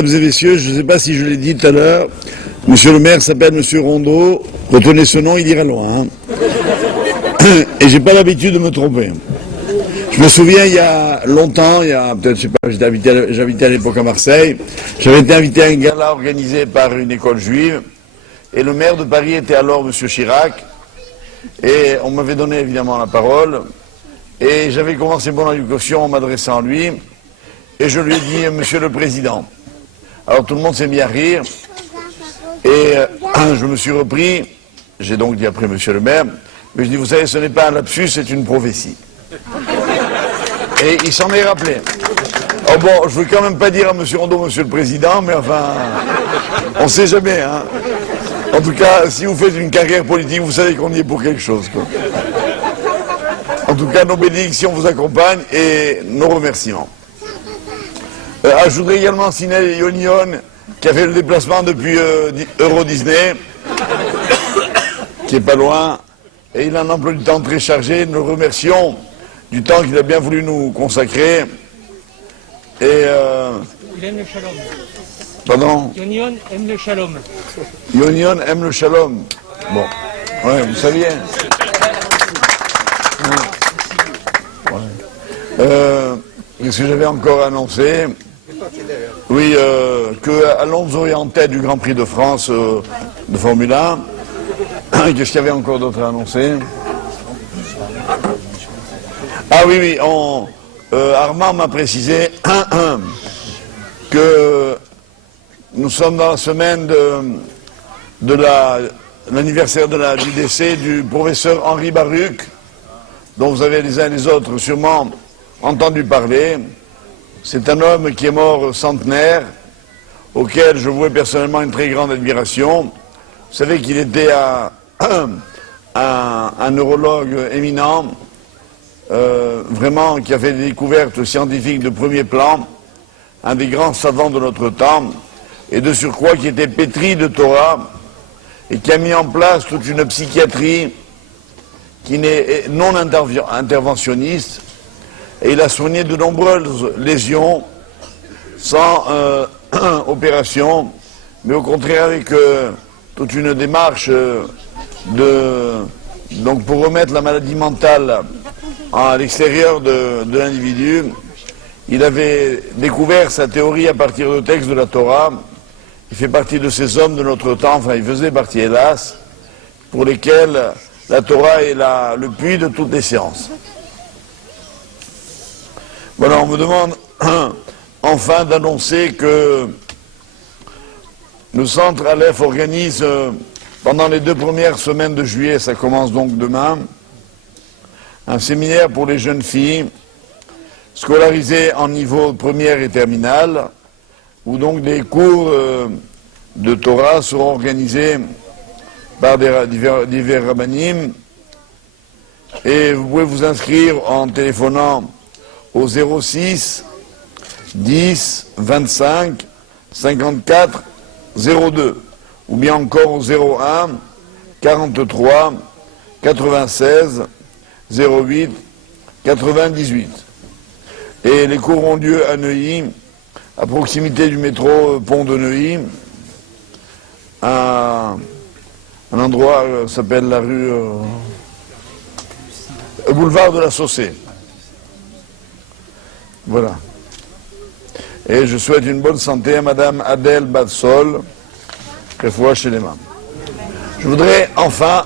Mesdames et messieurs, je ne sais pas si je l'ai dit tout à l'heure, monsieur le maire s'appelle monsieur Rondeau. Retenez ce nom, il ira loin. Et j'ai pas l'habitude de me tromper. Je me souviens, il y a longtemps, il y a peut-être, je sais pas, j'habitais à l'époque à Marseille, j'avais été invité à un gala organisé par une école juive, et le maire de Paris était alors monsieur Chirac, et on m'avait donné évidemment la parole, et j'avais commencé mon allocution en m'adressant à lui, et je lui ai dit, monsieur le président. Alors tout le monde s'est mis à rire, et je me suis repris, j'ai donc dit après monsieur le maire, mais je dis, vous savez, ce n'est pas un lapsus, c'est une prophétie. Et il s'en est rappelé. Oh bon, je ne veux quand même pas dire à monsieur Rondeau, monsieur le président, mais enfin, on ne sait jamais, hein. En tout cas, si vous faites une carrière politique, vous savez qu'on y est pour quelque chose, quoi. En tout cas, nos bénédictions vous accompagnent et nos remerciements. Je voudrais également signaler Yonion, qui a fait le déplacement depuis Euro Disney, qui est pas loin, et il a un emploi du temps très chargé. Nous le remercions du temps qu'il a bien voulu nous consacrer. Et il aime le shalom. Pardon? Yonion aime le shalom. Yonion aime le shalom. Bon, ouais, vous saviez. Qu'est-ce que j'avais encore annoncé? Oui, que Alonso est en tête du Grand Prix de France de Formule 1. Qu'est-ce qu'il y avait encore d'autre à annoncer? Ah oui, Armand m'a précisé que nous sommes dans la semaine de l'anniversaire du décès du professeur Henri Baruch, dont vous avez les uns et les autres sûrement entendu parler. C'est un homme qui est mort centenaire, auquel je vouais personnellement une très grande admiration. Vous savez qu'il était un neurologue éminent, vraiment qui a fait des découvertes scientifiques de premier plan, un des grands savants de notre temps, et de surcroît qui était pétri de Torah, et qui a mis en place toute une psychiatrie qui n'est non interventionniste, et il a soigné de nombreuses lésions sans opération, mais au contraire avec toute une démarche donc pour remettre la maladie mentale à l'extérieur de l'individu. Il avait découvert sa théorie à partir de textes de la Torah. Il fait partie de ces hommes de notre temps, enfin il faisait partie hélas, pour lesquels la Torah est le puits de toutes les sciences. Voilà, on me demande enfin d'annoncer que le Centre Aleph organise pendant les 2 premières semaines de juillet, ça commence donc demain, un séminaire pour les jeunes filles scolarisées en niveau première et terminale, où donc des cours de Torah seront organisés par divers rabbinim, et vous pouvez vous inscrire en téléphonant au 06 10 25 54 02 ou bien encore au 01 43 96 08 98. Et les cours ont lieu à Neuilly, à proximité du métro Pont de Neuilly, à un endroit qui s'appelle la rue boulevard de la Saussée. Voilà. Et je souhaite une bonne santé à Madame Adèle Badsol, Refoua chez les mains. Je voudrais enfin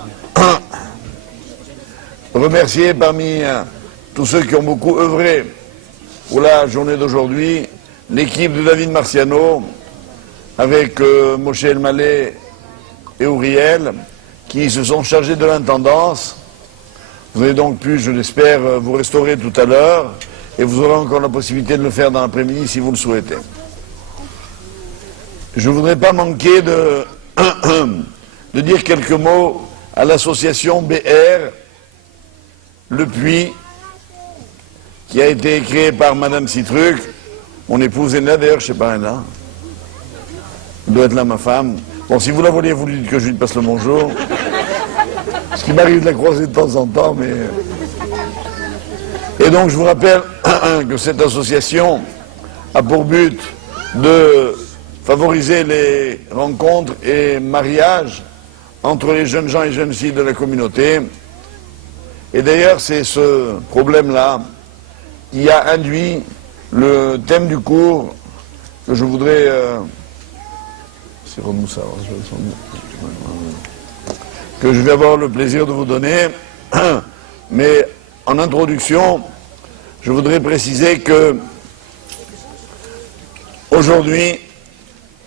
remercier parmi tous ceux qui ont beaucoup œuvré pour la journée d'aujourd'hui, l'équipe de David Marciano, avec Moshe Elmaleh et Uriel, qui se sont chargés de l'intendance. Vous avez donc pu, je l'espère, vous restaurer tout à l'heure, et vous aurez encore la possibilité de le faire dans l'après-midi si vous le souhaitez. Je ne voudrais pas manquer de dire quelques mots à l'association BR Le Puits, qui a été créée par Madame Citruc. Mon épouse est là, d'ailleurs, je ne sais pas, elle est là. Elle doit être là, ma femme. Bon, si vous la voulez, vous lui dites que je lui passe le bonjour. Ce qui m'arrive de la croiser de temps en temps, mais... Et donc, je vous rappelle que cette association a pour but de favoriser les rencontres et mariages entre les jeunes gens et jeunes filles de la communauté. Et d'ailleurs, c'est ce problème-là qui a induit le thème du cours que je voudrais... que je vais avoir le plaisir de vous donner. Mais en introduction, je voudrais préciser que aujourd'hui,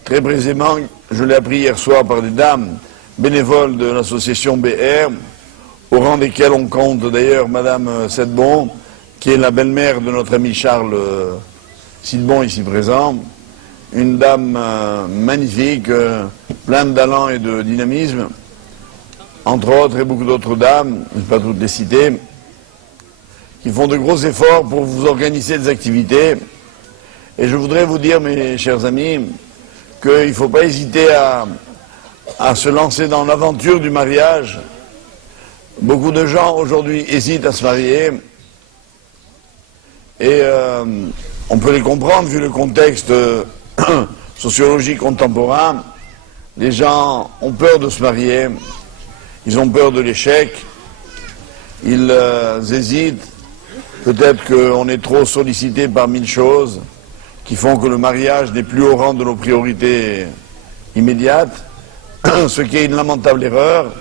très précisément, je l'ai appris hier soir par des dames bénévoles de l'association BR, au rang desquelles on compte d'ailleurs Madame Sedbon, qui est la belle-mère de notre ami Charles Sidbon, ici présent, une dame magnifique, pleine de talent et de dynamisme, entre autres, et beaucoup d'autres dames, je ne vais pas toutes les citer, qui font de gros efforts pour vous organiser des activités. Et je voudrais vous dire, mes chers amis, qu'il ne faut pas hésiter à se lancer dans l'aventure du mariage. Beaucoup de gens aujourd'hui hésitent à se marier et on peut les comprendre vu le contexte sociologique contemporain. Les gens ont peur de se marier, ils ont peur de l'échec, ils hésitent, peut-être qu'on est trop sollicité par mille choses qui font que le mariage n'est plus au rang de nos priorités immédiates, ce qui est une lamentable erreur,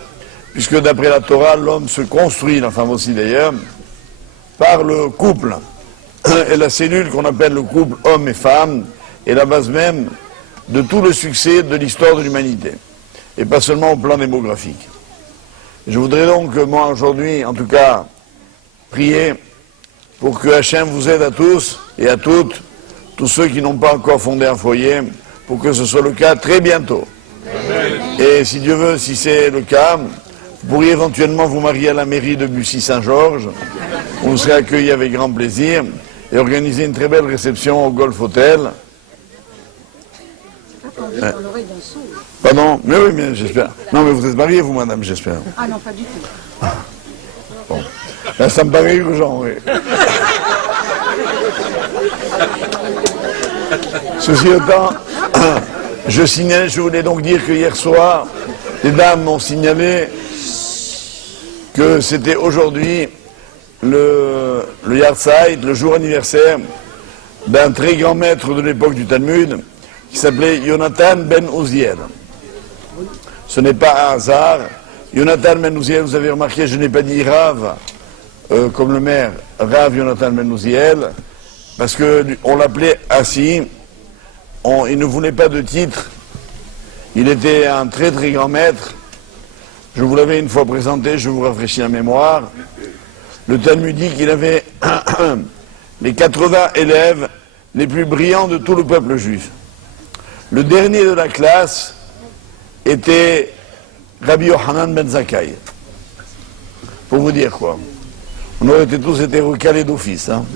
puisque d'après la Torah, l'homme se construit, la femme aussi d'ailleurs, par le couple. Et la cellule qu'on appelle le couple homme et femme est la base même de tout le succès de l'histoire de l'humanité, et pas seulement au plan démographique. Je voudrais donc, moi aujourd'hui, en tout cas, prier pour que Hachem vous aide à tous et à toutes, tous ceux qui n'ont pas encore fondé un foyer, pour que ce soit le cas très bientôt. Et si Dieu veut, si c'est le cas, vous pourriez éventuellement vous marier à la mairie de Bussy-Saint-Georges, où vous serez accueillis avec grand plaisir, et organiser une très belle réception au Golf Hotel. Pardon? Mais oui, mais j'espère. Non, mais vous êtes mariée, vous, madame, j'espère. Ah non, pas du tout. Bon. Là, ça me paraît urgent, oui. Ceci étant, je voulais donc dire que hier soir, les dames m'ont signalé que c'était aujourd'hui le Yahrzeit, le jour anniversaire d'un très grand maître de l'époque du Talmud qui s'appelait Yonatan ben Uziel. Ce n'est pas un hasard. Yonatan ben Uziel, vous avez remarqué, je n'ai pas dit Rav, comme le maire, Rav Yonatan ben Uziel, parce qu'on l'appelait ainsi. Il ne voulait pas de titre. Il était un très très grand maître. Je vous l'avais une fois présenté, je vous rafraîchis la mémoire. Le Talmud dit qu'il avait les 80 élèves les plus brillants de tout le peuple juif. Le dernier de la classe était Rabbi Yochanan ben Zakkai. Pour vous dire quoi. On aurait tous été recalés d'office. Hein.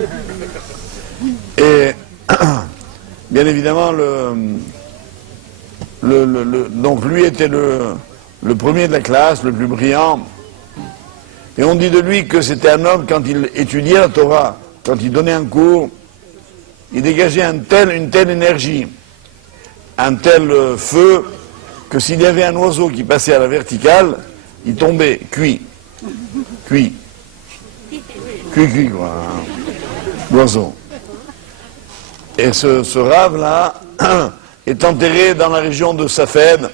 Et bien évidemment, donc lui était le premier de la classe, le plus brillant. Et on dit de lui que c'était un homme, quand il étudiait la Torah, quand il donnait un cours, il dégageait une telle énergie, un tel feu, que s'il y avait un oiseau qui passait à la verticale, il tombait cuit. Cuit, quoi, l'oiseau. Et ce rave-là est enterré dans la région de Safed,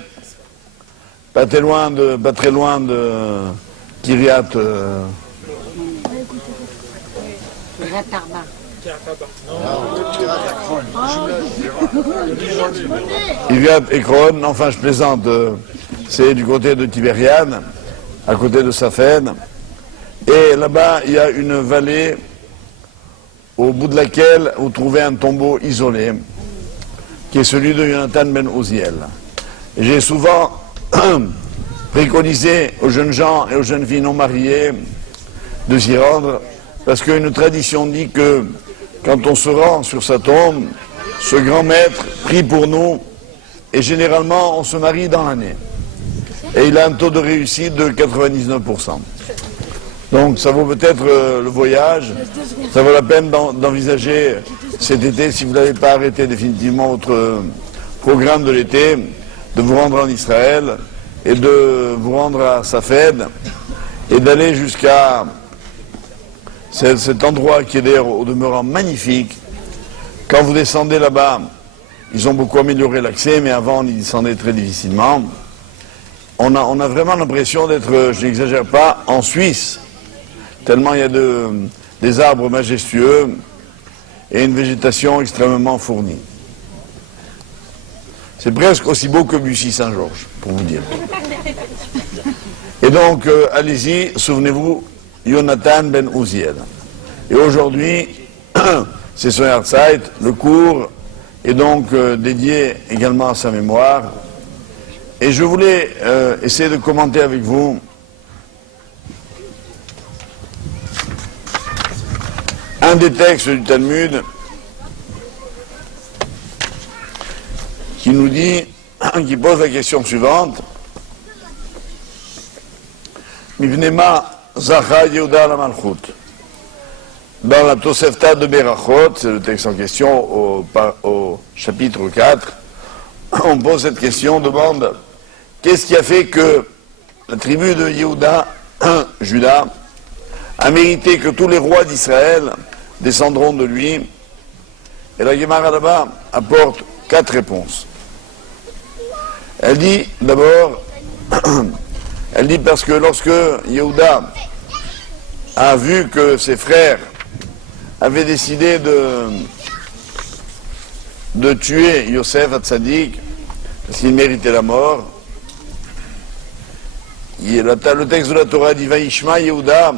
pas très loin de Kiryat. Kiryat Ekron, enfin je plaisante, c'est du côté de Tibériade, à côté de Safed. Et là-bas, il y a une vallée au bout de laquelle vous trouvez un tombeau isolé, qui est celui de Yonatan ben Uziel. J'ai souvent préconisé aux jeunes gens et aux jeunes filles non mariées de s'y rendre, parce qu'une tradition dit que quand on se rend sur sa tombe, ce grand maître prie pour nous, et généralement on se marie dans l'année. Et il a un taux de réussite de 99%. Donc ça vaut peut-être le voyage, ça vaut la peine d'envisager cet été, si vous n'avez pas arrêté définitivement programme de l'été, de vous rendre en Israël et de vous rendre à Safed et d'aller jusqu'à cet endroit qui est d'ailleurs au demeurant magnifique. Quand vous descendez là-bas, ils ont beaucoup amélioré l'accès, mais avant on y descendait très difficilement. On a vraiment l'impression d'être, je n'exagère pas, en Suisse, tellement il y a des arbres majestueux et une végétation extrêmement fournie. C'est presque aussi beau que Bussy-Saint-Georges, pour vous dire. Et donc, allez-y, souvenez-vous, Jonathan Ben Uziel. Et aujourd'hui, c'est son Herzeit, le cours est donc dédié également à sa mémoire. Et je voulais essayer de commenter avec vous un des textes du Talmud qui nous dit, qui pose la question suivante. Mivnema Zacha Yehuda la Malchut. Dans la Tosefta de Berachot, c'est le texte en question au chapitre 4, on pose cette question, on demande qu'est-ce qui a fait que la tribu de Yehuda, Juda, a mérité que tous les rois d'Israël descendront de lui. Et la Gemara là-bas apporte 4 réponses. Elle dit d'abord, elle dit parce que lorsque Yehuda a vu que ses frères avaient décidé de tuer Yosef Hatzadik, parce qu'il méritait la mort, le texte de la Torah dit Vaishma Yehuda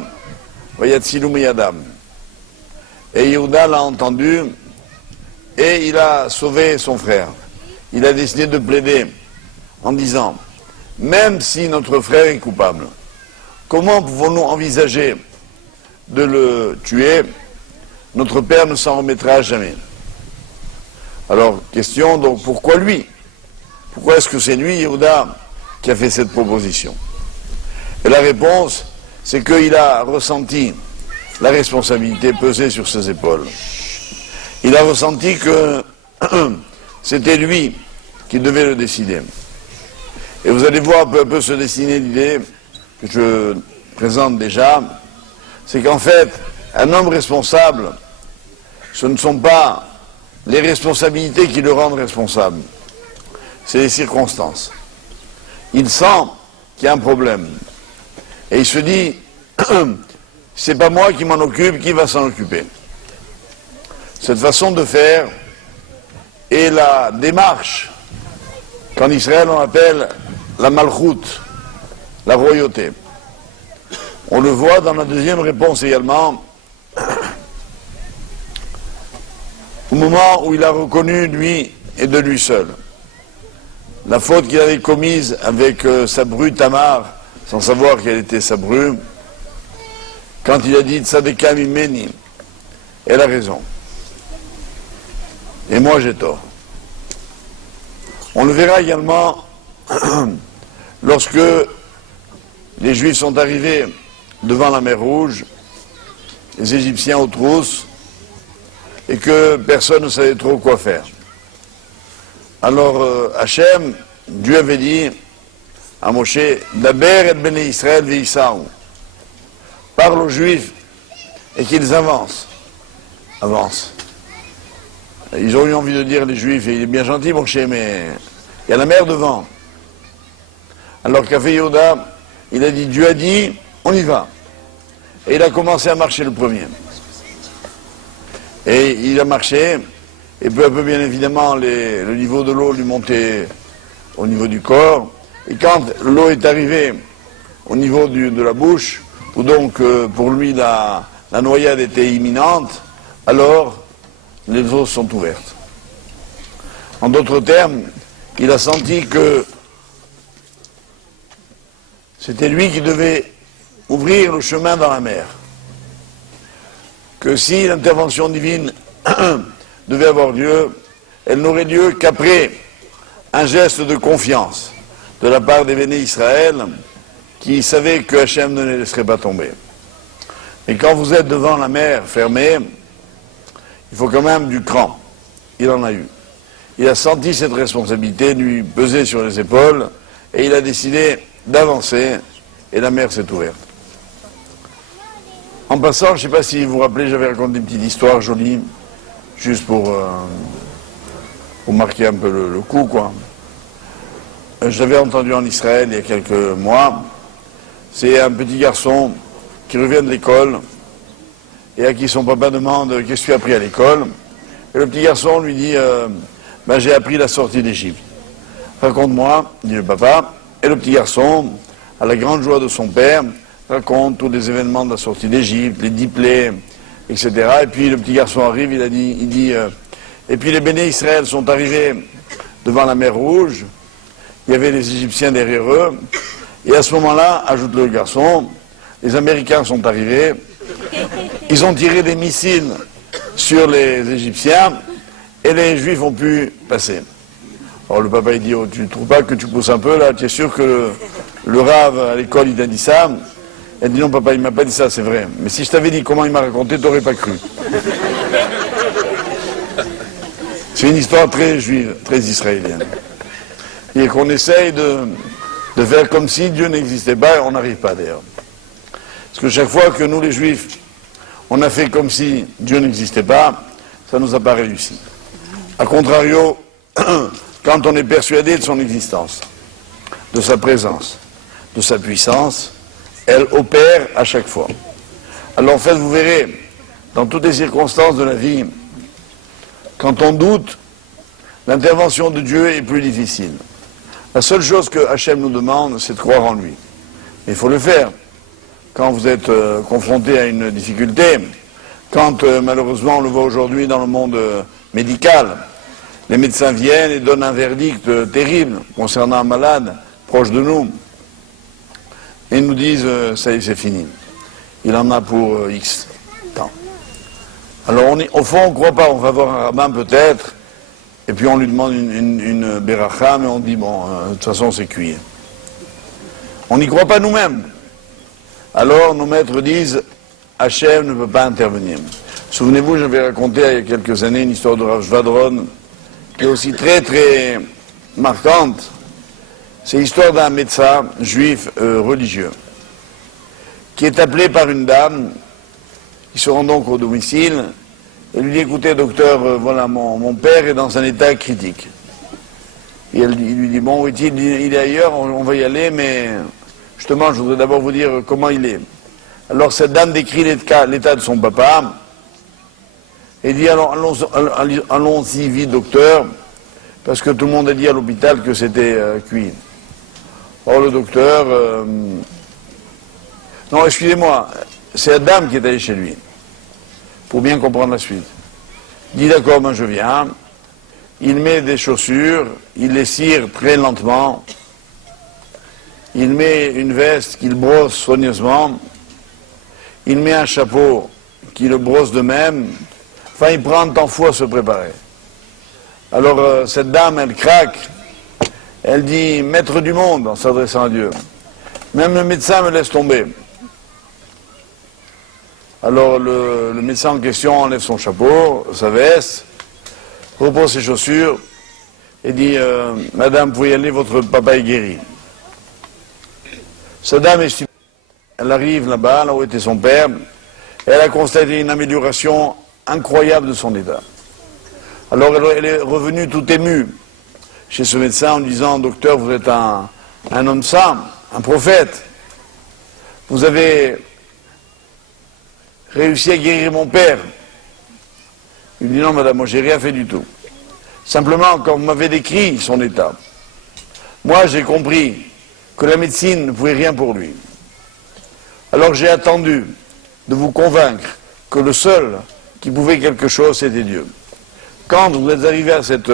Vayatsilu Miyadam. Et Yehuda l'a entendu et il a sauvé son frère. Il a décidé de plaider en disant, même si notre frère est coupable, comment pouvons-nous envisager de le tuer? Notre père ne s'en remettra jamais. Alors, question, donc, pourquoi lui? Pourquoi est-ce que c'est lui, Yehuda, qui a fait cette proposition? Et la réponse, c'est qu'il a ressenti la responsabilité pesée sur ses épaules. Il a ressenti que c'était lui qui devait le décider. Et vous allez voir peu à peu se dessiner l'idée que je présente déjà, c'est qu'en fait, un homme responsable, ce ne sont pas les responsabilités qui le rendent responsable, c'est les circonstances. Il sent qu'il y a un problème. Et il se dit, c'est pas moi qui m'en occupe, qui va s'en occuper? Cette façon de faire est la démarche qu'en Israël on appelle la malchut, la royauté. On le voit dans la deuxième réponse également, au moment où il a reconnu, lui et de lui seul, la faute qu'il avait commise avec sa bru Tamar, sans savoir quelle était sa bru, quand il a dit Tzadeka mimeni, elle a raison. Et moi j'ai tort. On le verra également lorsque les Juifs sont arrivés devant la mer Rouge, les Égyptiens aux trousses, et que personne ne savait trop quoi faire. Alors Hachem, Dieu avait dit à Moshe, Daber et Bene Israël veïsaou, parle aux Juifs et qu'ils avancent. Avancent. Ils ont eu envie de dire, les Juifs, il est bien gentil Moshe, mais il y a la mer devant. Alors qu'a fait Yehuda, il a dit, Dieu a dit, on y va. Et il a commencé à marcher le premier. Et il a marché, et peu à peu, bien évidemment, le niveau de l'eau lui montait au niveau du corps. Et quand l'eau est arrivée au niveau de la bouche, où donc pour lui la noyade était imminente, alors les eaux sont ouvertes. En d'autres termes, il a senti que c'était lui qui devait ouvrir le chemin dans la mer. Que si l'intervention divine devait avoir lieu, elle n'aurait lieu qu'après un geste de confiance de la part des bénis Israël qui savaient que Hachem ne les laisserait pas tomber. Et quand vous êtes devant la mer fermée, il faut quand même du cran. Il en a eu. il a senti cette responsabilité lui peser sur les épaules et il a décidé d'avancer et la mer s'est ouverte. En passant, je ne sais pas si vous vous rappelez, j'avais raconté une petite histoire jolie, juste pour marquer un peu le coup, quoi. Je l'avais entendu en Israël il y a quelques mois. C'est un petit garçon qui revient de l'école et à qui son papa demande « Qu'est-ce que tu as appris à l'école ?» Et le petit garçon lui dit ben, j'ai appris la sortie d'Égypte. Raconte-moi, dit le papa. Et le petit garçon, à la grande joie de son père, raconte tous les événements de la sortie d'Égypte, les 10 plaies, etc. Et puis le petit garçon arrive, il dit et puis les béné Israël sont arrivés devant la mer Rouge, il y avait les Égyptiens derrière eux, et à ce moment-là, ajoute le garçon, les Américains sont arrivés, ils ont tiré des missiles sur les Égyptiens, et les Juifs ont pu passer. Alors le papa il dit, oh, tu ne trouves pas que tu pousses un peu là, tu es sûr que le rave à l'école il t'a dit ça? Elle dit non papa, il m'a pas dit ça, c'est vrai. Mais si je t'avais dit comment il m'a raconté, tu n'aurais pas cru. C'est une histoire très juive, très israélienne. Et qu'on essaye de faire comme si Dieu n'existait pas, et on n'arrive pas d'ailleurs. Parce que chaque fois que nous les juifs, on a fait comme si Dieu n'existait pas, ça ne nous a pas réussi. A contrario, quand on est persuadé de son existence, de sa présence, de sa puissance, elle opère à chaque fois. Alors en fait, vous verrez, dans toutes les circonstances de la vie, quand on doute, l'intervention de Dieu est plus difficile. La seule chose que Hachem nous demande, c'est de croire en lui. Mais il faut le faire. Quand vous êtes confronté à une difficulté, quand malheureusement on le voit aujourd'hui dans le monde médical, les médecins viennent et donnent un verdict terrible concernant un malade proche de nous, et nous disent ça y est, c'est fini. Il en a pour X temps. Alors au fond on ne croit pas, on va voir un rabbin peut-être, et puis on lui demande une beracha, mais on dit bon, de toute façon c'est cuit. On n'y croit pas nous-mêmes. Alors nos maîtres disent Hachem ne peut pas intervenir. Souvenez-vous, j'avais raconté il y a quelques années une histoire de Rav Shvadron qui est aussi très très marquante. C'est l'histoire d'un médecin juif religieux qui est appelé par une dame qui se rend donc au domicile et lui dit écoutez docteur, voilà mon père est dans un état critique. Et il lui dit bon où est-il? Il est ailleurs, on va y aller, mais justement je voudrais d'abord vous dire comment il est. Alors cette dame décrit l'état de son papa et dit allons-y vite docteur, parce que tout le monde a dit à l'hôpital que c'était cuit. Or le docteur non excusez-moi, c'est la dame qui est allée chez lui pour bien comprendre la suite. Il dit d'accord, moi je viens, il met des chaussures, il les cire très lentement, il met une veste qu'il brosse soigneusement, il met un chapeau qui le brosse de même, enfin il prend un temps fou à se préparer. Alors cette dame elle craque, elle dit maître du monde en s'adressant à Dieu, même le médecin me laisse tomber. Alors le médecin en question enlève son chapeau, sa veste, repose ses chaussures et dit madame, vous pouvez y aller, votre papa est guéri. Cette dame est stupide. Elle arrive là-bas, là où était son père, et elle a constaté une amélioration incroyable de son état. Alors elle est revenue tout émue chez ce médecin en disant docteur, vous êtes un homme saint, un prophète, vous avez réussi à guérir mon père. Il dit non madame, moi j'ai rien fait du tout. Simplement quand vous m'avez décrit son état, moi j'ai compris que la médecine ne pouvait rien pour lui. Alors j'ai attendu de vous convaincre que le seul qui pouvait quelque chose c'était Dieu. Quand vous êtes arrivé à cette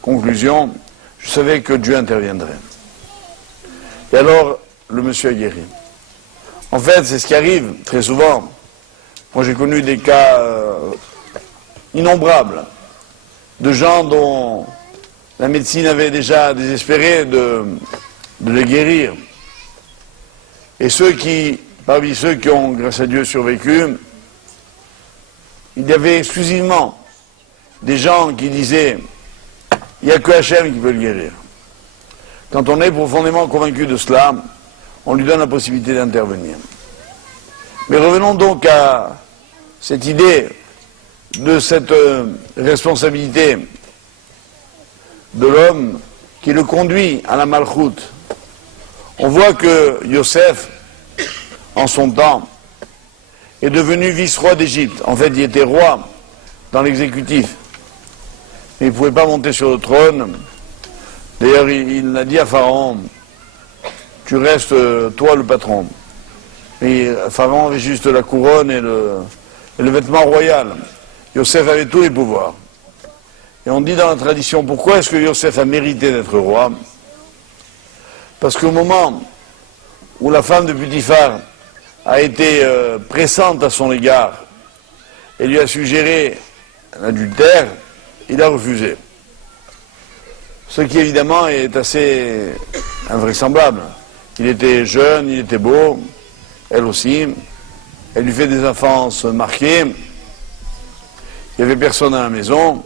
conclusion, je savais que Dieu interviendrait. Et alors le monsieur a guéri. En fait c'est ce qui arrive très souvent. Moi j'ai connu des cas innombrables de gens dont la médecine avait déjà désespéré de les guérir. Et parmi ceux qui ont, grâce à Dieu, survécu, il y avait exclusivement des gens qui disaient il n'y a que Hachem qui peut le guérir. Quand on est profondément convaincu de cela, on lui donne la possibilité d'intervenir. Mais revenons donc à cette idée de cette responsabilité de l'homme qui le conduit à la malchoute. On voit que Yosef, en son temps, est devenu vice-roi d'Égypte. En fait, il était roi dans l'exécutif. Mais il ne pouvait pas monter sur le trône. D'ailleurs, il a dit à Pharaon, tu restes toi le patron. Et Pharaon avait juste la couronne et le vêtement royal. Yosef avait tous les pouvoirs. Et on dit dans la tradition, pourquoi est-ce que Yosef a mérité d'être roi? Parce qu'au moment où la femme de Potiphar a été pressante à son égard et lui a suggéré l'adultère, il a refusé. Ce qui évidemment est assez invraisemblable. Il était jeune, il était beau, elle aussi, elle lui fait des enfances marquées, il n'y avait personne à la maison,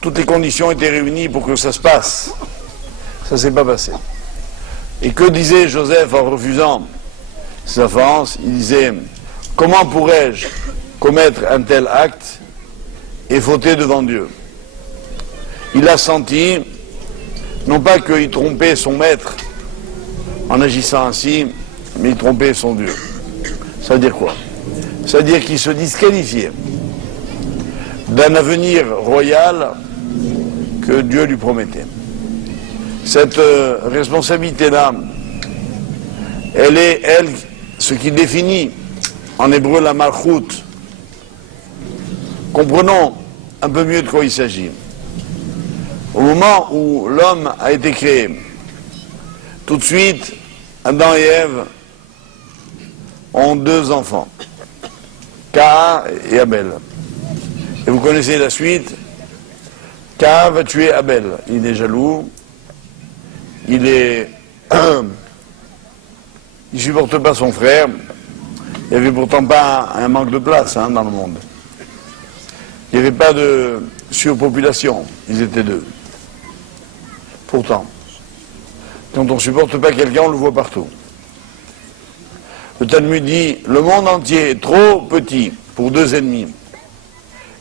toutes les conditions étaient réunies pour que ça se passe. Ça ne s'est pas passé. Et que disait Joseph en refusant ses enfances? Il disait, comment pourrais-je commettre un tel acte et fauter devant Dieu? Il a senti, non pas qu'il trompait son maître en agissant ainsi, mais il trompait son Dieu. Ça veut dire quoi? Ça veut dire qu'il se disqualifiait d'un avenir royal que Dieu lui promettait. Cette responsabilité-là, elle est, ce qui définit en hébreu la malchoute. Comprenons un peu mieux de quoi il s'agit. Au moment où l'homme a été créé, tout de suite, Adam et Ève ont deux enfants, Caïn et Abel. Et vous connaissez la suite. Caïn va tuer Abel. Il est jaloux. Il supporte pas son frère. Il n'y avait pourtant pas un manque de place dans le monde. Il n'y avait pas de surpopulation. Ils étaient deux. Pourtant, quand on ne supporte pas quelqu'un, on le voit partout. Le Talmud dit, le monde entier est trop petit pour deux ennemis.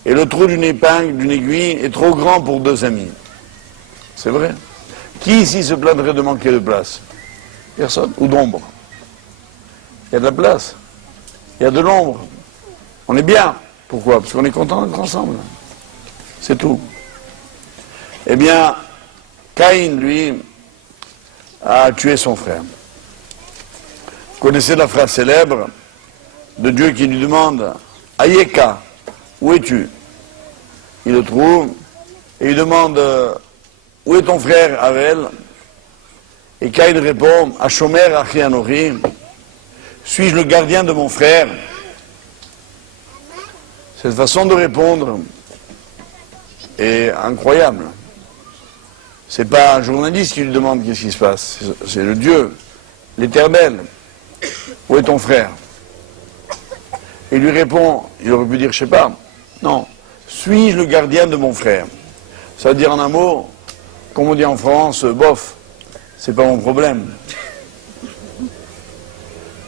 Et le trou d'une épingle, d'une aiguille, est trop grand pour deux amis. C'est vrai. Qui ici se plaindrait de manquer de place? Personne. Ou d'ombre? Il y a de la place. Il y a de l'ombre. On est bien. Pourquoi? Parce qu'on est content d'être ensemble. C'est tout. Eh bien, Caïn, lui, a tué son frère. Vous connaissez la phrase célèbre de Dieu qui lui demande « Ayeka, où es-tu » Il le trouve et il demande « Où est ton frère Abel ?» Et Caïn répond « Ashomer achi anori » Suis-je le gardien de mon frère? Cette façon de répondre est incroyable. C'est pas un journaliste qui lui demande qu'est-ce qui se passe, c'est le Dieu, l'Éternel. Où est ton frère? Et il lui répond, il aurait pu dire, je sais pas, non, suis-je le gardien de mon frère? Ça veut dire en un mot, comme on dit en France, bof, c'est pas mon problème.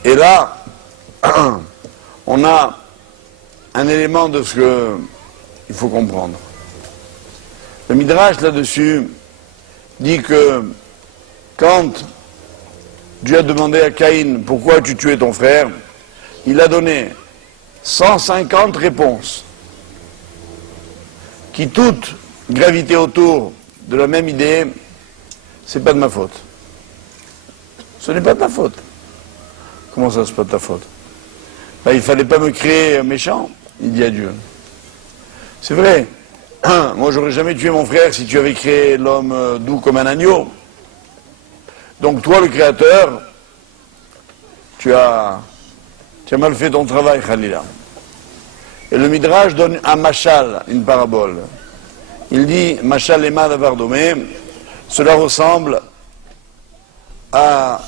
Et là, on a un élément de ce qu'il faut comprendre. Le Midrash là-dessus dit que quand Dieu a demandé à Caïn pourquoi as-tu tué ton frère, il a donné 150 réponses qui toutes gravitaient autour de la même idée, c'est pas de ma faute. Ce n'est pas de ta faute. Comment ça, c'est pas de ta faute? Ben, il fallait pas me créer méchant, il dit à Dieu. C'est vrai. Moi, j'aurais jamais tué mon frère si tu avais créé l'homme doux comme un agneau. Donc toi, le Créateur, tu as mal fait ton travail, Khalila. Et le Midrash donne un machal, une parabole. Il dit, machal ema davar domé, cela ressemble à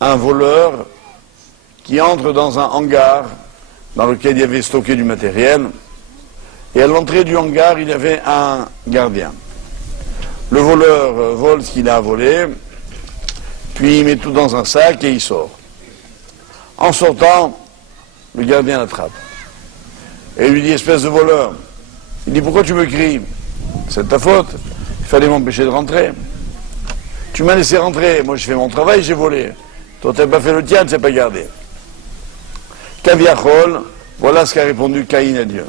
un voleur qui entre dans un hangar dans lequel il y avait stocké du matériel Et à l'entrée du hangar, il y avait un gardien. Le voleur vole ce qu'il a volé, puis il met tout dans un sac et il sort. En sortant, le gardien l'attrape. Et il lui dit, espèce de voleur. Il dit, pourquoi tu me cries? C'est de ta faute. Il fallait m'empêcher de rentrer. Tu m'as laissé rentrer. Moi, j'ai fait mon travail, j'ai volé. Toi, tu n'as pas fait le tien, tu ne sais pas garder. Kaviachol, voilà ce qu'a répondu Caïn à Dieu.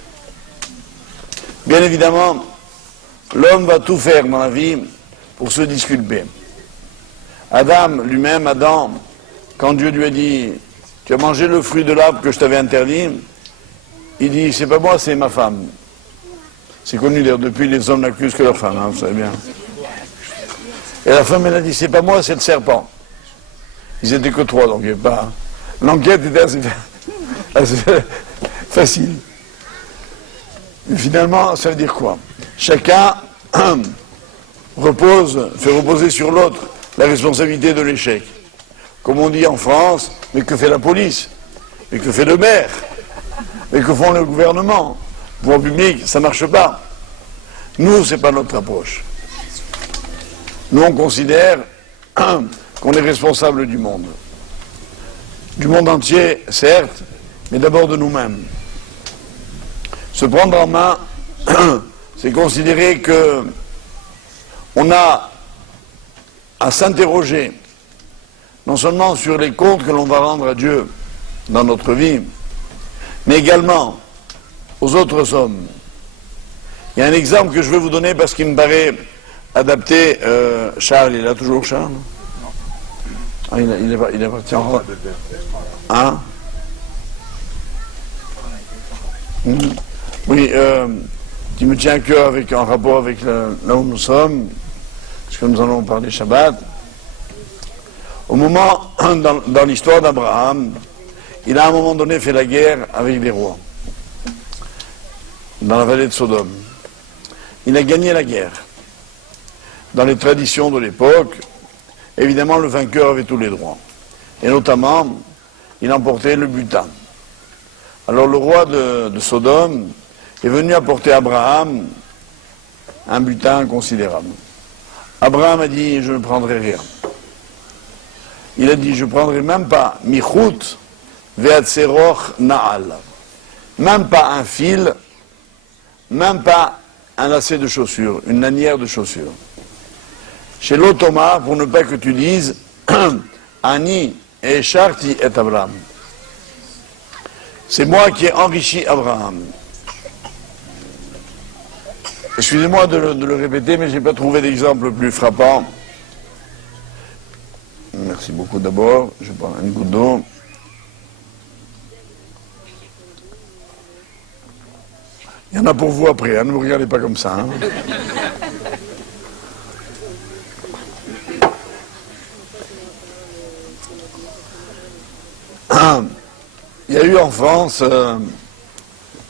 Bien évidemment, l'homme va tout faire dans la vie pour se disculper. Adam, lui-même, Adam, quand Dieu lui a dit, tu as mangé le fruit de l'arbre que je t'avais interdit, il dit, c'est pas moi, c'est ma femme. C'est connu d'ailleurs, depuis les hommes n'accusent que leur femme, hein, vous savez bien. Et la femme, elle a dit, c'est pas moi, c'est le serpent. Ils étaient que trois, donc il n'y avait pas... L'enquête était assez facile. Et finalement, ça veut dire quoi? Chacun fait reposer sur l'autre la responsabilité de l'échec. Comme on dit en France, mais que fait la police? Mais que fait le maire? Mais que font le gouvernement? Le pouvoir public, ça ne marche pas. Nous, ce n'est pas notre approche. Nous, on considère qu'on est responsable du monde. Du monde entier, certes, mais d'abord de nous-mêmes. Se prendre en main, c'est considérer que on a à s'interroger non seulement sur les comptes que l'on va rendre à Dieu dans notre vie, mais également aux autres hommes. Il y a un exemple que je vais vous donner parce qu'il me paraît adapté. Charles, il est là toujours, Charles? Ah, il est parti en route. Hein? Oui, qui me tient à cœur en rapport avec là où nous sommes, parce que nous allons parler Shabbat. Au moment, dans l'histoire d'Abraham, il a à un moment donné fait la guerre avec des rois, dans la vallée de Sodome. Il a gagné la guerre. Dans les traditions de l'époque, évidemment, le vainqueur avait tous les droits. Et notamment, il emportait le butin. Alors le roi de Sodome est venu apporter à Abraham un butin considérable. Abraham a dit, je ne prendrai rien. Il a dit, je ne prendrai même pas michout ve'atzeroch na'al. Même pas un fil, même pas un lacet de chaussures, une lanière de chaussures. Chez l'Otoma, pour ne pas que tu dises, Ani et Sharti et Abraham. C'est moi qui ai enrichi Abraham. Excusez-moi de le répéter, mais je n'ai pas trouvé d'exemple plus frappant. Merci beaucoup d'abord. Je prends une goutte d'eau. Il y en a pour vous après, hein, ne vous regardez pas comme ça. Hein. Il y a eu en France,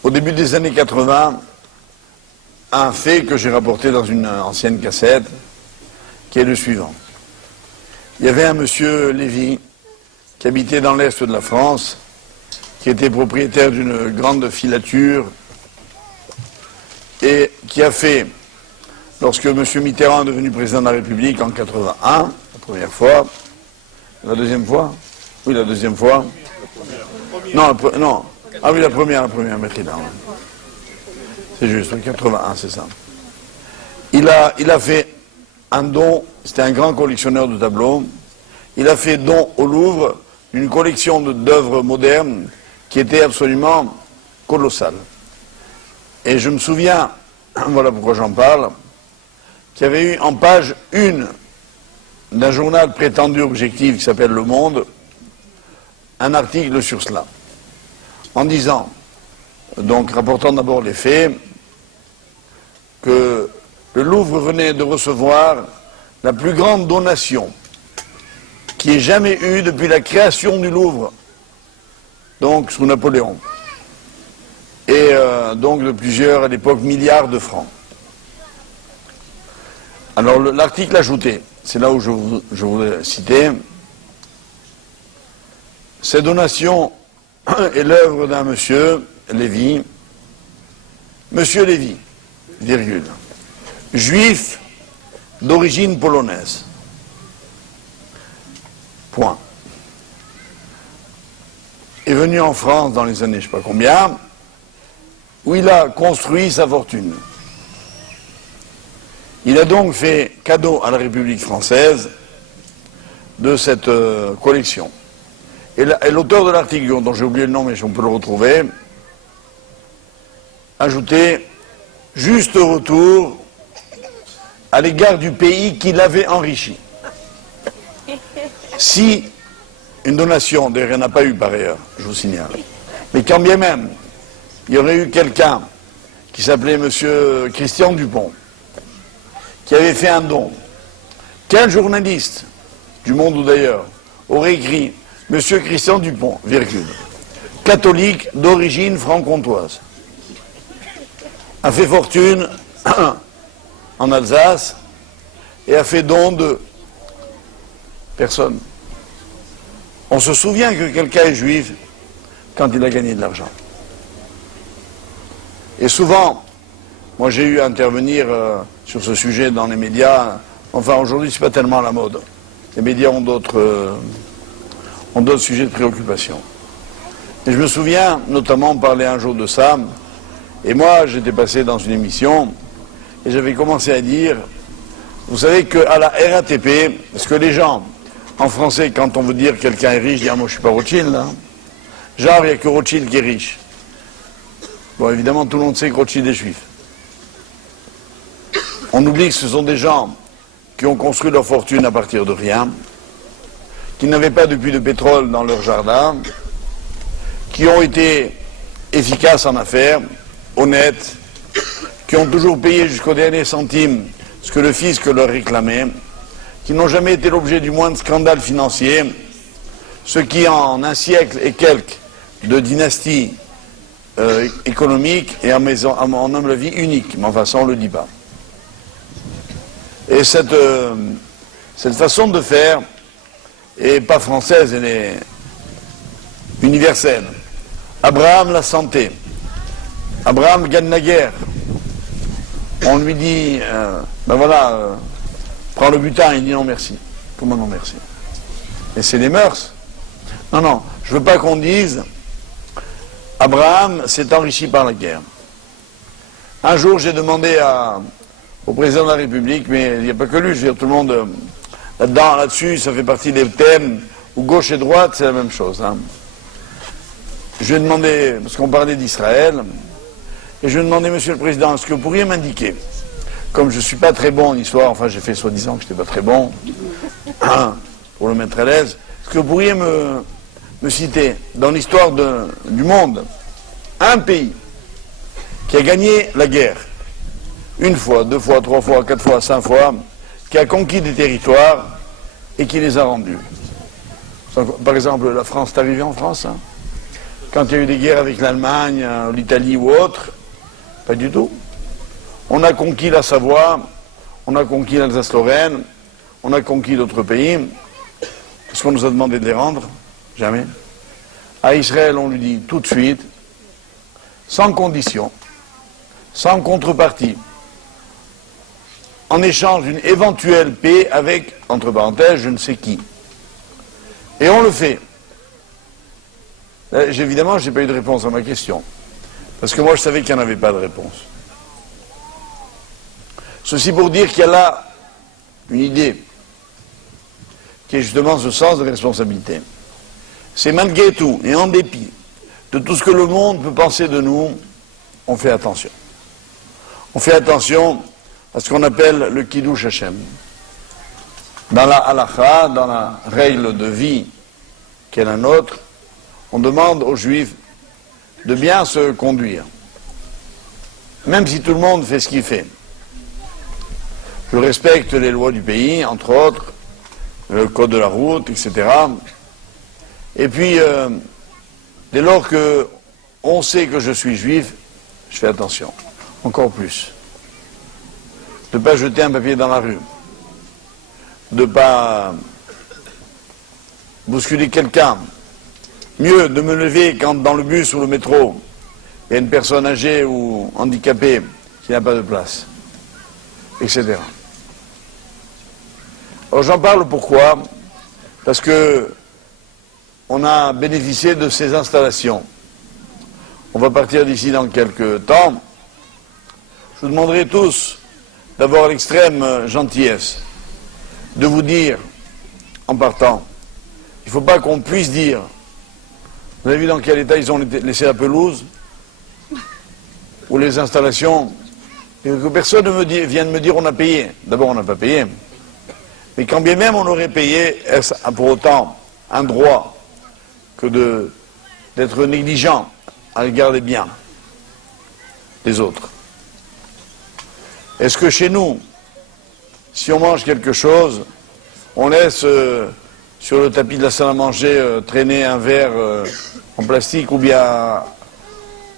au début des années 80, un fait que j'ai rapporté dans une ancienne cassette, qui est le suivant. Il y avait un monsieur Lévy, qui habitait dans l'est de la France, qui était propriétaire d'une grande filature, et qui a fait, lorsque M. Mitterrand est devenu président de la République en 81, la première fois, la deuxième fois, oui, la deuxième fois, non, non, ah oui, la première, maintenant. C'est juste, 81, c'est ça. Il a fait un don, c'était un grand collectionneur de tableaux, il a fait don au Louvre d'une collection d'œuvres modernes qui était absolument colossale. Et je me souviens, voilà pourquoi j'en parle, qu'il y avait eu en page 1 d'un journal prétendu objectif qui s'appelle Le Monde, un article sur cela, en disant, donc rapportant d'abord les faits, que le Louvre venait de recevoir la plus grande donation qui ait jamais eu depuis la création du Louvre, donc sous Napoléon, et donc de plusieurs, à l'époque, milliards de francs. Alors l'article ajouté, c'est là où je voudrais citer, cette donation est l'œuvre d'un monsieur, Lévy, Monsieur Lévy, virgule, juif d'origine polonaise. Point. Est venu en France dans les années je ne sais pas combien, où il a construit sa fortune. Il a donc fait cadeau à la République française de cette collection. Et l'auteur de l'article, dont j'ai oublié le nom mais on peut le retrouver, ajoutait juste retour à l'égard du pays qui l'avait enrichi. Si une donation, d'ailleurs il n'y en a pas eu par ailleurs, je vous signale, mais quand bien même il y aurait eu quelqu'un qui s'appelait monsieur Christian Dupont, qui avait fait un don, qu'un journaliste du Monde ou d'ailleurs aurait écrit monsieur Christian Dupont, virgule, catholique d'origine franc-comtoise, a fait fortune en Alsace et a fait don de personne. On se souvient que quelqu'un est juif quand il a gagné de l'argent. Et souvent, moi j'ai eu à intervenir sur ce sujet dans les médias, enfin aujourd'hui c'est pas tellement à la mode. Les médias ont d'autres sujets de préoccupation. Et je me souviens, notamment, parler un jour de ça, et moi j'étais passé dans une émission, et j'avais commencé à dire, vous savez qu'à la RATP, parce que les gens, en français, quand on veut dire quelqu'un est riche, dire moi je suis pas Rothschild, hein. Genre il n'y a que Rothschild qui est riche. Bon évidemment tout le monde sait que Rothschild est juif. On oublie que ce sont des gens qui ont construit leur fortune à partir de rien, qui n'avaient pas de puits de pétrole dans leur jardin, qui ont été efficaces en affaires, honnêtes, qui ont toujours payé jusqu'au dernier centime ce que le fisc leur réclamait, qui n'ont jamais été l'objet du moindre scandale financier, ce qui en un siècle et quelques de dynastie économique est à mon humble avis unique, mais enfin ça on ne le dit pas. Et cette façon de faire est pas française, elle est universelle. Abraham la santé. Abraham gagne la guerre. On lui dit, ben voilà, prends le butin, il dit non merci. Comment non merci? Et c'est les mœurs. Non, non, je veux pas qu'on dise, Abraham s'est enrichi par la guerre. Un jour j'ai demandé au président de la République, mais il n'y a pas que lui, je veux dire tout le monde, là-dessus, ça fait partie des thèmes où gauche et droite, c'est la même chose. Hein. Je lui ai demandé, parce qu'on parlait d'Israël, et je lui ai demandé, monsieur le président, est-ce que vous pourriez m'indiquer, comme je ne suis pas très bon en histoire, enfin j'ai fait soi-disant que je n'étais pas très bon, pour le mettre à l'aise, est-ce que vous pourriez me citer, dans l'histoire du monde, un pays qui a gagné la guerre, une fois, deux fois, trois fois, quatre fois, cinq fois, qui a conquis des territoires et qui les a rendus. Par exemple, la France, c'est arrivé en France, hein, quand il y a eu des guerres avec l'Allemagne, l'Italie ou autre, pas du tout. On a conquis la Savoie, on a conquis l'Alsace-Lorraine, on a conquis d'autres pays. Est-ce qu'on nous a demandé de les rendre? Jamais. À Israël, on lui dit tout de suite, sans condition, sans contrepartie, en échange d'une éventuelle paix avec, entre parenthèses, je ne sais qui. Et on le fait. Évidemment, je n'ai pas eu de réponse à ma question. Parce que moi, je savais qu'il n'y en avait pas de réponse. Ceci pour dire qu'il y a là une idée qui est justement ce sens de responsabilité. C'est malgré tout, et en dépit de tout ce que le monde peut penser de nous, on fait attention. On fait attention à ce qu'on appelle le Kiddush Hashem. Dans la halakha, dans la règle de vie qui est la nôtre, on demande aux Juifs de bien se conduire, même si tout le monde fait ce qu'il fait. Je respecte les lois du pays, entre autres, le code de la route, etc. Et puis, dès lors qu'on sait que je suis juif, je fais attention, encore plus. De ne pas jeter un papier dans la rue, de ne pas bousculer quelqu'un. Mieux de me lever quand dans le bus ou le métro, il y a une personne âgée ou handicapée qui n'a pas de place, etc. Alors j'en parle pourquoi? Parce que on a bénéficié de ces installations. On va partir d'ici dans quelques temps. Je vous demanderai tous d'avoir l'extrême gentillesse de vous dire, en partant, il ne faut pas qu'on puisse dire, vous avez vu dans quel état ils ont laissé la pelouse ou les installations, et que personne ne vienne me dire on a payé. D'abord on n'a pas payé. Mais quand bien même on aurait payé, est-ce pour autant un droit que d'être négligent à l'égard des biens des autres? Est-ce que chez nous, si on mange quelque chose, on laisse sur le tapis de la salle à manger traîner un verre en plastique ou bien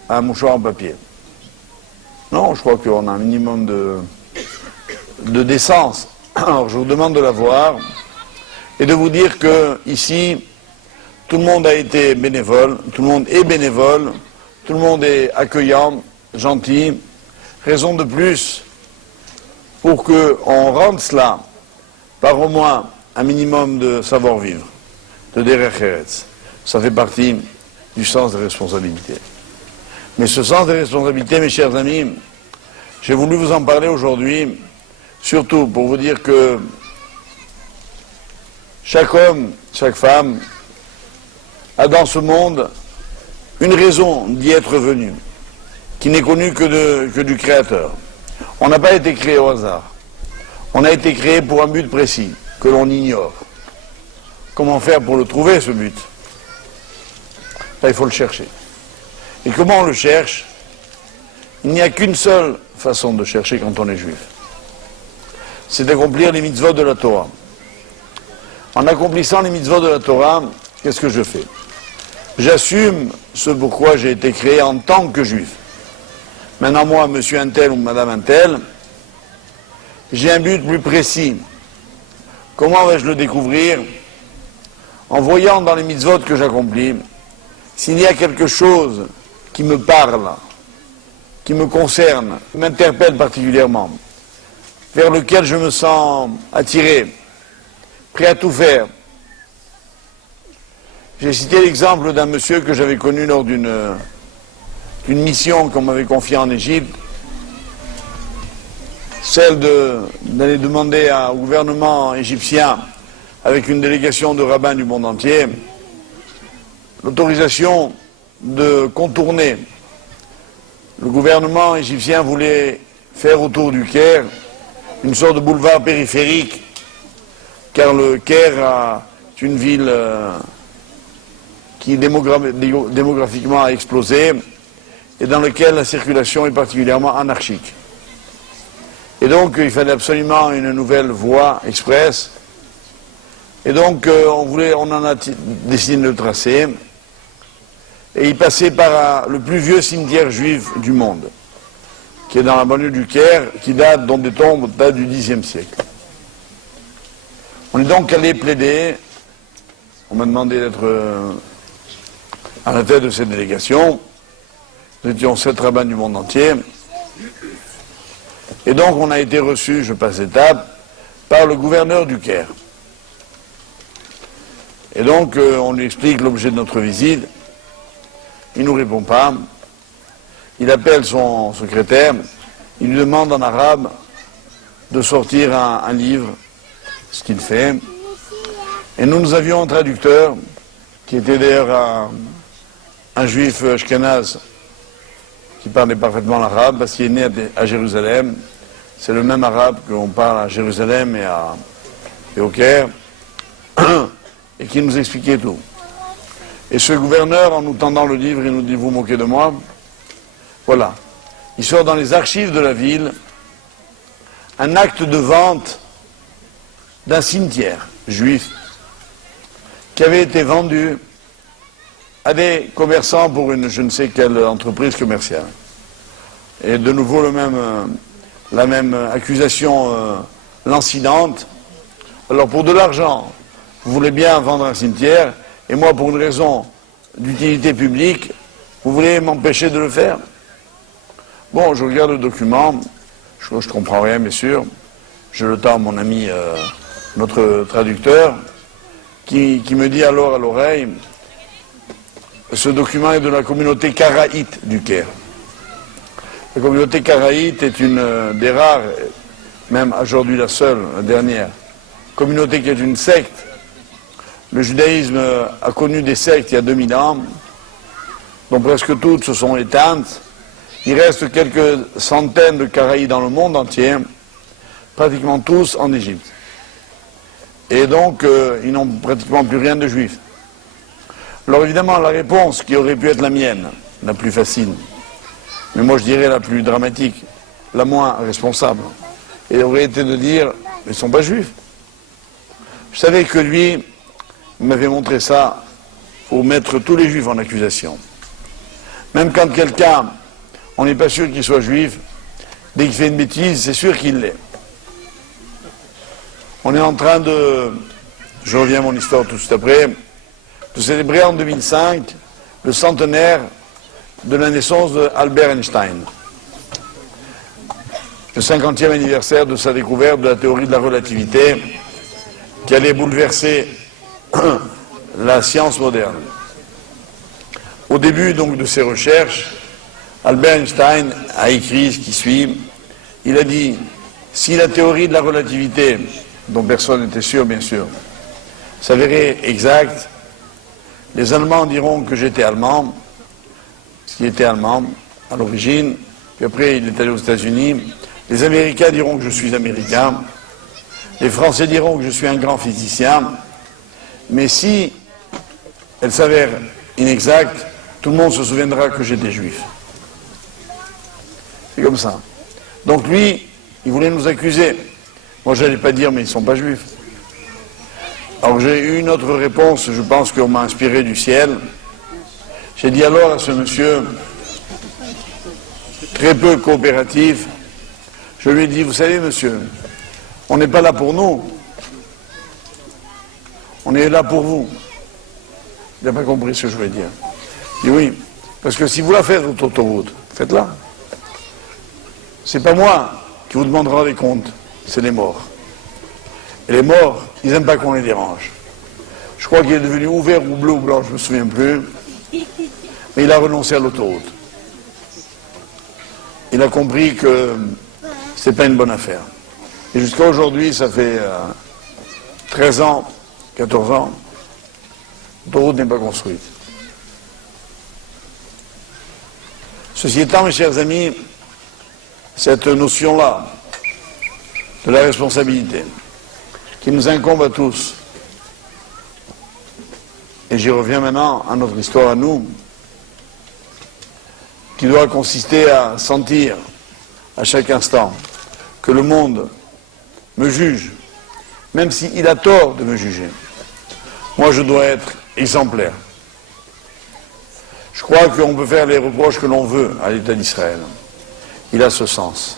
un mouchoir en papier? Non, je crois qu'on a un minimum de décence. Alors je vous demande de l'avoir et de vous dire que ici, tout le monde a été bénévole, tout le monde est bénévole, tout le monde est accueillant, gentil. Raison de plus pour qu'on rende cela par au moins un minimum de savoir-vivre, de derech eretz. Ça fait partie du sens des responsabilités. Mais ce sens des responsabilités, mes chers amis, j'ai voulu vous en parler aujourd'hui, surtout pour vous dire que chaque homme, chaque femme a dans ce monde une raison d'y être venu, qui n'est connue que du Créateur. On n'a pas été créé au hasard. On a été créé pour un but précis, que l'on ignore. Comment faire pour le trouver, ce but? Là, il faut le chercher. Et comment on le cherche? Il n'y a qu'une seule façon de chercher quand on est juif. C'est d'accomplir les mitzvot de la Torah. En accomplissant les mitzvot de la Torah, qu'est-ce que je fais? J'assume ce pourquoi j'ai été créé en tant que juif. Maintenant, moi, monsieur un tel ou madame un tel, j'ai un but plus précis. Comment vais-je le découvrir? En voyant dans les mitzvot que j'accomplis, s'il y a quelque chose qui me parle, qui me concerne, qui m'interpelle particulièrement, vers lequel je me sens attiré, prêt à tout faire. J'ai cité l'exemple d'un monsieur que j'avais connu lors d'une mission qu'on m'avait confiée en Égypte, celle d'aller demander au gouvernement égyptien, avec une délégation de rabbins du monde entier, l'autorisation de contourner. Le gouvernement égyptien voulait faire autour du Caire une sorte de boulevard périphérique, car le Caire est une ville qui démographiquement a explosé et dans laquelle la circulation est particulièrement anarchique. Et donc il fallait absolument une nouvelle voie express. Et donc on en a décidé de le tracer. Et il passait par le plus vieux cimetière juif du monde, qui est dans la banlieue du Caire, dont des tombes datent du Xe siècle. On est donc allé plaider, on m'a demandé d'être à la tête de cette délégation, nous étions 7 rabbins du monde entier, et donc on a été reçus, je passe l'étape, par le gouverneur du Caire. Et donc on lui explique l'objet de notre visite. Il ne nous répond pas. Il appelle son secrétaire. Il lui demande en arabe de sortir un livre, ce qu'il fait. Et nous avions un traducteur, qui était d'ailleurs un juif ashkénaze, qui parlait parfaitement l'arabe, parce qu'il est né à Jérusalem. C'est le même arabe qu'on parle à Jérusalem et au Caire, et qui nous expliquait tout. Et ce gouverneur, en nous tendant le livre, il nous dit « Vous moquez de moi ?» Voilà. Il sort dans les archives de la ville un acte de vente d'un cimetière juif qui avait été vendu à des commerçants pour une je ne sais quelle entreprise commerciale. Et de nouveau la même accusation lancinante. Alors pour de l'argent, vous voulez bien vendre un cimetière, et moi pour une raison d'utilité publique, Vous voulez m'empêcher de le faire? Bon, je regarde le document, je comprends rien, bien sûr. Je le tends à mon ami, notre traducteur, qui me dit alors à l'oreille, ce document est de la communauté karaïte du Caire. La communauté karaïte est une des rares, même aujourd'hui la seule, la dernière, communauté qui est une secte. Le judaïsme a connu des sectes il y a 2000 ans, dont presque toutes se sont éteintes. Il reste quelques centaines de karaïtes dans le monde entier, pratiquement tous en Égypte. Et donc, ils n'ont pratiquement plus rien de juifs. Alors évidemment, la réponse qui aurait pu être la mienne, la plus facile, mais moi je dirais la plus dramatique, la moins responsable, et aurait été de dire, mais ils ne sont pas juifs. Je savais que lui, il m'avait montré ça pour mettre tous les juifs en accusation. Même quand quelqu'un, on n'est pas sûr qu'il soit juif, dès qu'il fait une bêtise, c'est sûr qu'il l'est. On est en train de, je reviens à mon histoire tout de suite après, de célébrer en 2005 le centenaire de la naissance d'Albert Einstein. Le 50e anniversaire de sa découverte de la théorie de la relativité qui allait bouleverser la science moderne. Au début donc de ses recherches, Albert Einstein a écrit ce qui suit. Il a dit, si la théorie de la relativité, dont personne n'était sûr bien sûr, s'avérait exacte, les Allemands diront que j'étais allemand, ce qui était allemand à l'origine, puis après il est allé aux États-Unis. Les Américains diront que je suis américain, les Français diront que je suis un grand physicien, mais si elle s'avère inexacte, tout le monde se souviendra que j'étais juif. C'est comme ça. Donc lui, il voulait nous accuser. Moi, je n'allais pas dire, mais ils ne sont pas juifs. Alors j'ai eu une autre réponse, je pense qu'on m'a inspiré du ciel. J'ai dit alors à ce monsieur, très peu coopératif, je lui ai dit, vous savez monsieur, on n'est pas là pour nous, on est là pour vous. Il n'a pas compris ce que je voulais dire. Il dit oui, parce que si vous la faites, votre autoroute, faites-la. C'est pas moi qui vous demandera des comptes, c'est les morts. Et les morts, ils n'aiment pas qu'on les dérange. Je crois qu'il est devenu ouvert ou bleu ou blanc, je ne me souviens plus. Mais il a renoncé à l'autoroute. Il a compris que ce n'est pas une bonne affaire. Et jusqu'à aujourd'hui, ça fait 13 ans, 14 ans, l'autoroute n'est pas construite. Ceci étant, mes chers amis, cette notion-là de la responsabilité qui nous incombe à tous, et j'y reviens maintenant à notre histoire à nous, qui doit consister à sentir à chaque instant que le monde me juge, même s'il a tort de me juger. Moi, je dois être exemplaire. Je crois qu'on peut faire les reproches que l'on veut à l'État d'Israël. Il a ce sens.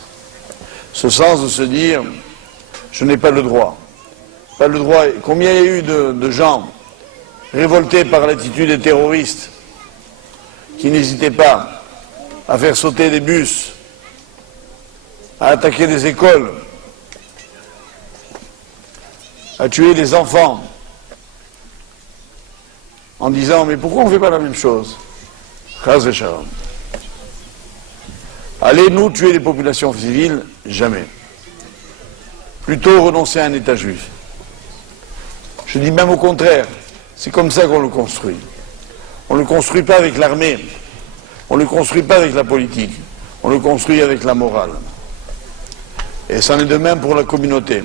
Ce sens de se dire, je n'ai pas le droit. Pas le droit. Combien il y a eu de gens révoltés par l'attitude des terroristes qui n'hésitaient pas à faire sauter des bus, à attaquer des écoles, à tuer des enfants, en disant, mais pourquoi on ne fait pas la même chose? Chas v'shalom. Allez-nous tuer les populations civiles? Jamais. Plutôt renoncer à un État juif. Je dis même au contraire, c'est comme ça qu'on le construit. On ne le construit pas avec l'armée, on ne le construit pas avec la politique, on le construit avec la morale. Et c'en est de même pour la communauté,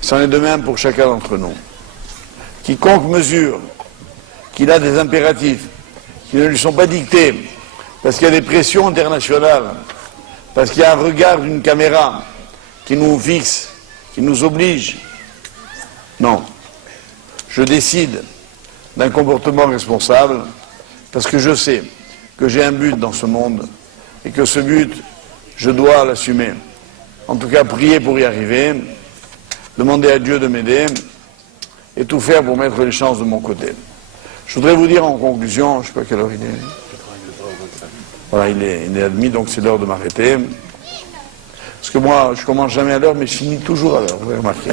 c'en est de même pour chacun d'entre nous. Quiconque mesure qu'il a des impératifs qui ne lui sont pas dictés, parce qu'il y a des pressions internationales, parce qu'il y a un regard d'une caméra qui nous fixe, qui nous oblige. Non. Je décide d'un comportement responsable parce que je sais que j'ai un but dans ce monde et que ce but, je dois l'assumer. En tout cas, prier pour y arriver, demander à Dieu de m'aider et tout faire pour mettre les chances de mon côté. Je voudrais vous dire en conclusion, je ne sais pas quelle heure il est. Voilà, il est 1h30, donc c'est l'heure de m'arrêter. Parce que moi, je commence jamais à l'heure, mais je finis toujours à l'heure, vous avez remarqué.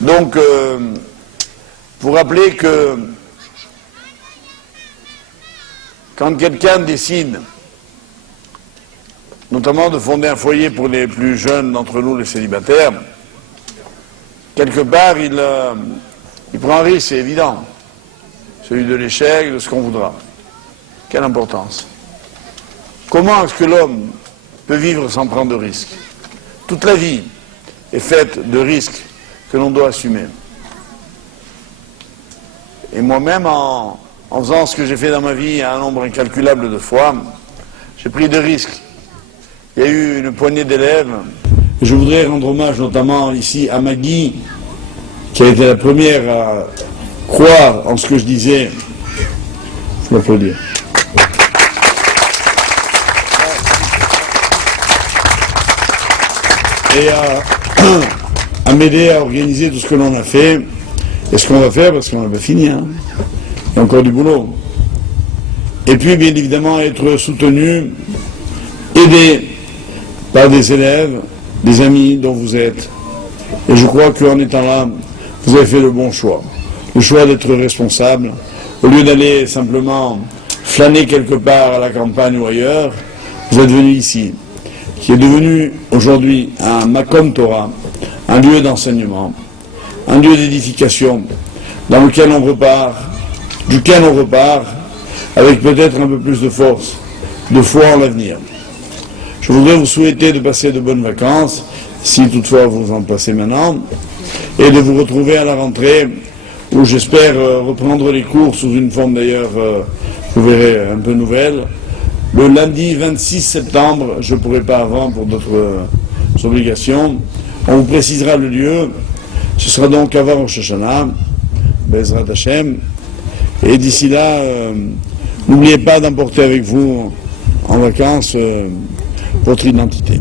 Donc, pour rappeler que quand quelqu'un décide, notamment de fonder un foyer pour les plus jeunes d'entre nous, les célibataires, quelque part, il prend un risque, c'est évident. Celui de l'échec, de ce qu'on voudra. Quelle importance. Comment est-ce que l'homme peut vivre sans prendre de risques? Toute la vie est faite de risques que l'on doit assumer. Et moi-même, en faisant ce que j'ai fait dans ma vie un nombre incalculable de fois, j'ai pris des risques. Il y a eu une poignée d'élèves. Je voudrais rendre hommage notamment ici à Maggie, qui a été la première à croire en ce que je disais. Il faut l'applaudir. Et à m'aider à organiser tout ce que l'on a fait et ce qu'on va faire, parce qu'on n'a pas fini, hein. Il y a encore du boulot. Et puis, bien évidemment, être soutenu, aidé par des élèves, des amis dont vous êtes. Et je crois qu'en étant là, vous avez fait le bon choix. Le choix d'être responsable. Au lieu d'aller simplement flâner quelque part à la campagne ou ailleurs, vous êtes venu ici, qui est devenu aujourd'hui un Makom Torah, un lieu d'enseignement, un lieu d'édification, dans lequel on repart, duquel on repart, avec peut-être un peu plus de force, de foi en l'avenir. Je voudrais vous souhaiter de passer de bonnes vacances, si toutefois vous en passez maintenant, et de vous retrouver à la rentrée, où j'espère reprendre les cours sous une forme d'ailleurs, vous verrez, un peu nouvelle. Le lundi 26 septembre, je ne pourrai pas avant pour d'autres obligations, on vous précisera le lieu. Ce sera donc avant Rosh Hashanah, Bezrat Hashem. Et d'ici là, n'oubliez pas d'emporter avec vous en vacances votre identité.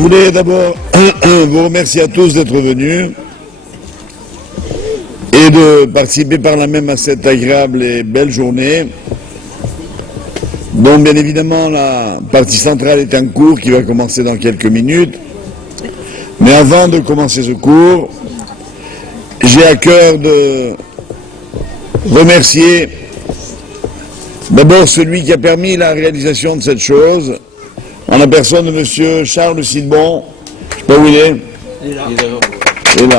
voulais d'abord vous remercier à tous d'être venus et de participer par là même à cette agréable et belle journée, dont bien évidemment la partie centrale est un cours qui va commencer dans quelques minutes. Mais avant de commencer ce cours, j'ai à cœur de remercier d'abord celui qui a permis la réalisation de cette chose, en la personne de M. Charles Sidbon. Je ne sais pas où il est. Il est là.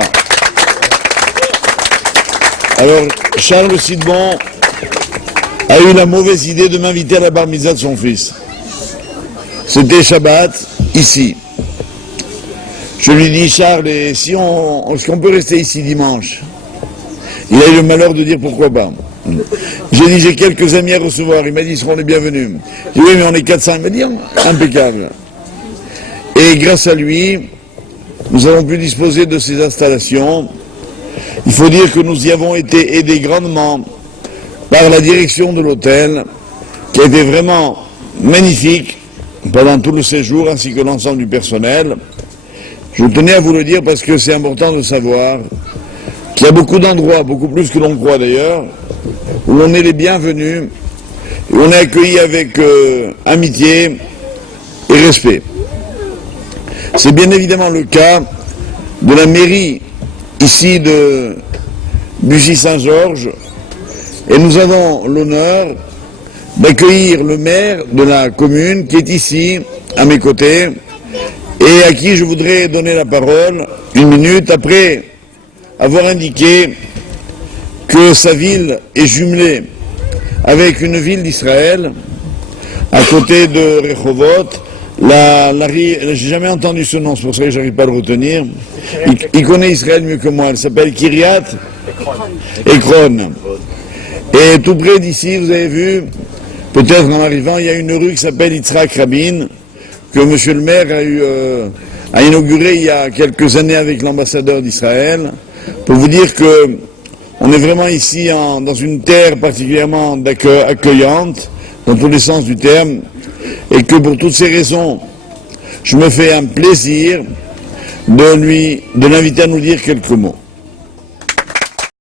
Alors, Charles Sidbon a eu la mauvaise idée de m'inviter à la bar mitzvah de son fils. C'était Shabbat, ici. Je lui dis, Charles, est-ce qu'on peut rester ici dimanche? Il a eu le malheur de dire pourquoi pas. J'ai dit, j'ai quelques amis à recevoir. Il m'a dit, ils seront les bienvenus. J'ai dit, oui, mais on est 400. Il m'a dit, impeccable. Et grâce à lui, nous avons pu disposer de ces installations. Il faut dire que nous y avons été aidés grandement par la direction de l'hôtel, qui a été vraiment magnifique pendant tout le séjour, ainsi que l'ensemble du personnel. Je tenais à vous le dire parce que c'est important de savoir qu'il y a beaucoup d'endroits, beaucoup plus que l'on croit d'ailleurs, où on est les bienvenus, où on est accueilli avec amitié et respect. C'est bien évidemment le cas de la mairie ici de Bussy-Saint-Georges, et nous avons l'honneur d'accueillir le maire de la commune qui est ici, à mes côtés, et à qui je voudrais donner la parole une minute après avoir indiqué que sa ville est jumelée avec une ville d'Israël, à côté de Rehovot. J'ai jamais entendu ce nom, c'est pour ça que je n'arrive pas à le retenir. Il connaît Israël mieux que moi, elle s'appelle Kiryat Ekron. Et tout près d'ici, vous avez vu, peut-être en arrivant, il y a une rue qui s'appelle Yitzhak Rabin, que M. le maire a inauguré il y a quelques années avec l'ambassadeur d'Israël, pour vous dire que on est vraiment ici dans une terre particulièrement accueillante, dans tous les sens du terme, et que pour toutes ces raisons, je me fais un plaisir de l'inviter à nous dire quelques mots.